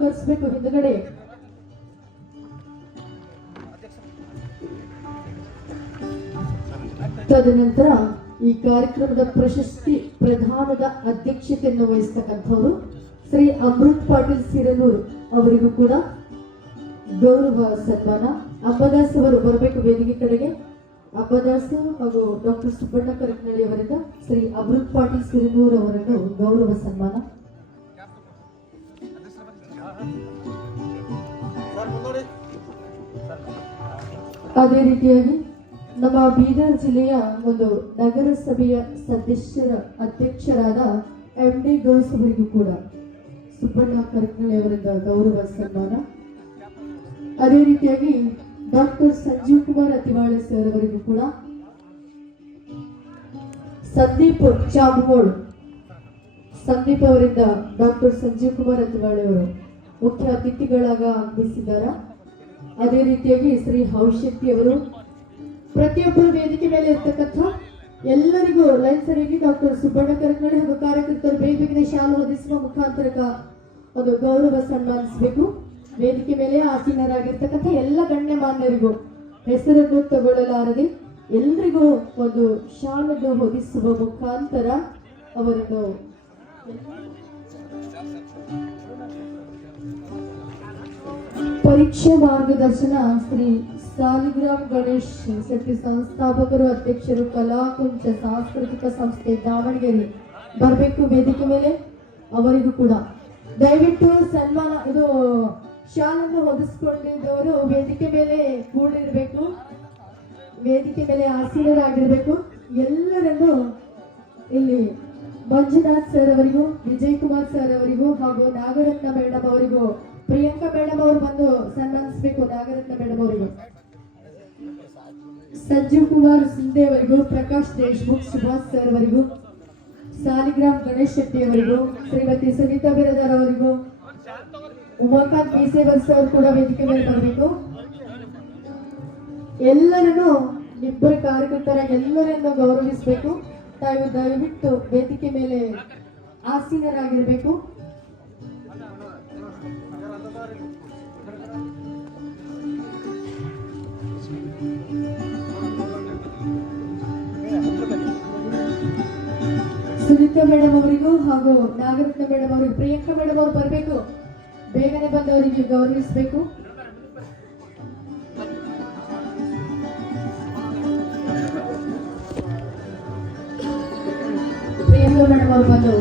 ಕರೆಸಬೇಕು ಹಿಂದಗಡೆ. ತದನಂತರ ಈ ಕಾರ್ಯಕ್ರಮದ ಪ್ರಶಸ್ತಿ ಪ್ರದಾನದ ಅಧ್ಯಕ್ಷತೆಯನ್ನು ವಹಿಸತಕ್ಕಂಥವರು ಶ್ರೀ ಅಮೃತ್ ಪಾಟೀಲ್ ಸಿರನೂರ್ ಅವರಿಗೂ ಕೂಡ ಗೌರವ ಸನ್ಮಾನ. ಅಂಬದಾಸ್ ಅವರು ಬರಬೇಕು ವೇದಿಕೆ ಕಡೆಗೆ. ಅಂಬದಾಸ್ ಹಾಗೂ ಡಾಕ್ಟರ್ ಸುಬ್ಬಣ್ಣ ಕರಕನಳ್ಳಿ ಅವರಿಂದ ಶ್ರೀ ಅಮೃತ್ ಪಾಟೀಲ್ ಸಿರನೂರ್ ಅವರನ್ನು ಗೌರವ ಸನ್ಮಾನ. ಅದೇ ರೀತಿಯಾಗಿ ನಮ್ಮ ಬೀದರ್ ಜಿಲ್ಲೆಯ ಒಂದು ನಗರಸಭೆಯ ಅಧ್ಯಕ್ಷರಾದ MD ಗೌಸ್ ಅವರಿಗೂ ಕೂಡ ಸುಬ್ಬಣ್ಣ ಕರಕನಳ್ಳಿ ಅವರಿಂದ ಗೌರವ ಸನ್ಮಾನ. ಅದೇ ರೀತಿಯಾಗಿ ಡಾಕ್ಟರ್ ಸಂಜೀವ್ ಕುಮಾರ್ ಅತಿವಾಳೆ ಸರ್ ಅವರಿಗೂ ಕೂಡ, ಸಂದೀಪ್ ಚಾಮಗೋಳ್ ಸಂದೀಪ್ ಅವರಿಂದ ಡಾಕ್ಟರ್ ಸಂಜೀವ್ ಕುಮಾರ್ ಅತಿವಾಳೆ ಅವರು ಮುಖ್ಯ ಅತಿಥಿಗಳಾಗ ಆಗಮಿಸಿದ್ದಾರೆ. ಅದೇ ರೀತಿಯಾಗಿ ಶ್ರೀ ಹೌಶಕ್ತಿ ಅವರು ಪ್ರತಿಯೊಬ್ಬರು ವೇದಿಕೆ ಮೇಲೆ ಇರ್ತಕ್ಕಂಥ ಎಲ್ಲರಿಗೂ ಲೈನ್ ಸರಿಯಾಗಿ ಡಾಕ್ಟರ್ ಸುಬ್ಬಣ್ಣ ಕರಕನಳ್ಳಿ ಹಾಗೂ ಕಾರ್ಯಕರ್ತರು ಬೇಗನೆ ಶಾಲು ಹೊದಿಸುವ ಮುಖಾಂತರ ಒಂದು ಗೌರವ ಸನ್ಮಾನಿಸಬೇಕು. ವೇದಿಕೆ ಮೇಲೆ ಆಸೀನರಾಗಿರ್ತಕ್ಕಂಥ ಎಲ್ಲ ಗಣ್ಯಮಾನ್ಯರಿಗೂ ಹೆಸರನ್ನು ತಗೊಳ್ಳಲಾರದೆ ಎಲ್ರಿಗೂ ಒಂದು ಶಾಲನ್ನು ಹೊದಿಸುವ ಮುಖಾಂತರ ಅವರನ್ನು ಪರೀಕ್ಷಾ ಮಾರ್ಗದರ್ಶನ ಶ್ರೀ ಸಾಲಿಗ್ರಾಮ್ ಗಣೇಶ್ ಶೆಟ್ಟಿ ಸಂಸ್ಥಾಪಕರು, ಅಧ್ಯಕ್ಷರು, ಕಲಾಕುಂಚ ಸಾಂಸ್ಕೃತಿಕ ಸಂಸ್ಥೆ ದಾವಣಗೆರೆ ಬರಬೇಕು ವೇದಿಕೆ ಮೇಲೆ. ಅವರಿಗೂ ಕೂಡ ದಯವಿಟ್ಟು ಸನ್ಮಾನ ಇದು ಶಾಲನ್ನು ಹೊದಿಸ್ಕೊಂಡಿದ್ದವರು ವೇದಿಕೆ ಮೇಲೆ ಕೂಡಿರಬೇಕು, ವೇದಿಕೆ ಮೇಲೆ ಆಸೀನರಾಗಿರ್ಬೇಕು. ಎಲ್ಲರನ್ನು ಇಲ್ಲಿ ಮಂಜುನಾಥ್ ಸರ್ ಅವರಿಗೂ, ವಿಜಯ್ ಕುಮಾರ್ ಸರ್ ಅವರಿಗೂ ಹಾಗೂ ನಾಗರತ್ನ ಮೇಡಮ್ ಅವರಿಗೂ, ಪ್ರಿಯಾಂಕಾ ಮೇಡಮ್ ಅವರು ಬಂದು ಸನ್ಮಾನಿಸಬೇಕು. ನಾಗರತ್ನ ಮೇಡಮ್ ಅವರಿಗೂ, ಸಂಜೀವ್ ಕುಮಾರ್ ಸಿಂಧೆ ಅವರಿಗೂ, ಪ್ರಕಾಶ್ ದೇಶ್ಮುಖ್ ಸುಭಾಷ್ ಸರ್ ಅವರಿಗೂ, ಸಾಲಿಗ್ರಾಮ್ ಗಣೇಶ್ ಶೆಟ್ಟಿ ಅವರಿಗೂ, ಶ್ರೀಮತಿ ಸುನೀತಾ ಬಿರದಾರ್ ಅವರಿಗೂ, ಉಮಾಕಾಂತ್ ಬೀಸೇವರ್ ಸರ್ ಕೂಡ ವೇದಿಕೆ ಮೇಲೆ ಬರಬೇಕು. ಎಲ್ಲರನ್ನು ಇಬ್ಬರು ಕಾರ್ಯಕರ್ತರ ಎಲ್ಲರನ್ನು ಗೌರವಿಸಬೇಕು. ತಾವು ದಯವಿಟ್ಟು ವೇದಿಕೆ ಮೇಲೆ ಆಸೀನರಾಗಿರಬೇಕು. ಸುನೀತಾ ಮೇಡಮ್ ಅವರಿಗೂ ಹಾಗೂ ನಾಗರತ್ನ ಮೇಡಮ್ ಅವರಿಗೂ, ಪ್ರಿಯಾಂಕಾ ಮೇಡಮ್ ಅವರು ಬರಬೇಕು, ಬೇಗನೆ ಬಂದವರಿಗೆ ಗೌರವಿಸಬೇಕು. ಪ್ರಿಯಾಂಕಾ ಮೇಡಮ್ ಅವರು ಬಂದು